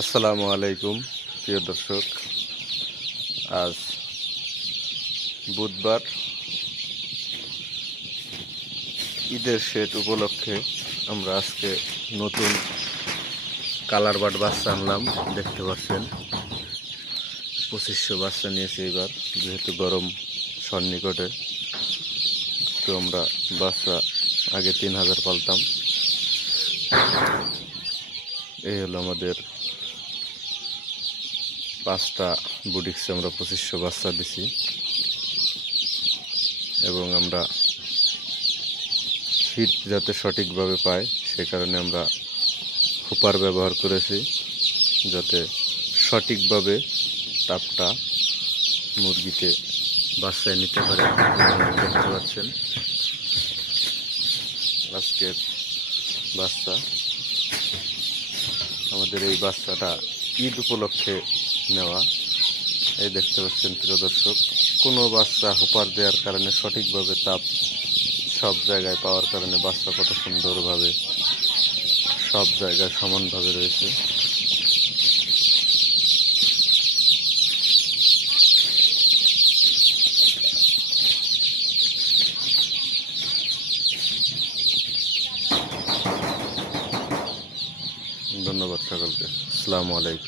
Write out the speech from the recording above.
আসসালামু আলাইকুম প্রিয় দর্শক। আজ বুধবার, ঈদের শেড উপলক্ষে আমরা আজকে নতুন কালার বাট বাচ্চা আনলাম। দেখতে পাচ্ছেন 2500 বাচ্চা নিয়েছি এবার, যেহেতু গরম সন্নিকটে। তো আমরা বাচ্চা আগে 3000 পালতাম। এই হলো আমাদের 5টা বুটিক্সে আমরা 2500 বাচ্চা দিছি, এবং আমরা হিট যাতে সঠিকভাবে পায় সে কারণে আমরা হুপার ব্যবহার করেছি, যাতে সঠিকভাবে তাপটা মুরগিতে বাচ্চায় নিতে পারে। দেখতে পাচ্ছেন আজকের বাচ্চা, আমাদের এই বাচ্চাটা ঈদ উপলক্ষে নেওয়া। এই দেখতে পাচ্ছেন প্রিয় দর্শক, কোনো বাচ্চা হুপার দেওয়ার কারণে সঠিকভাবে তাপ সব জায়গায় পাওয়ার কারণে বাচ্চা কত সুন্দরভাবে সব জায়গায় সমানভাবে রয়েছে। ধন্যবাদ সকলকে। আসসালামু আলাইকুম।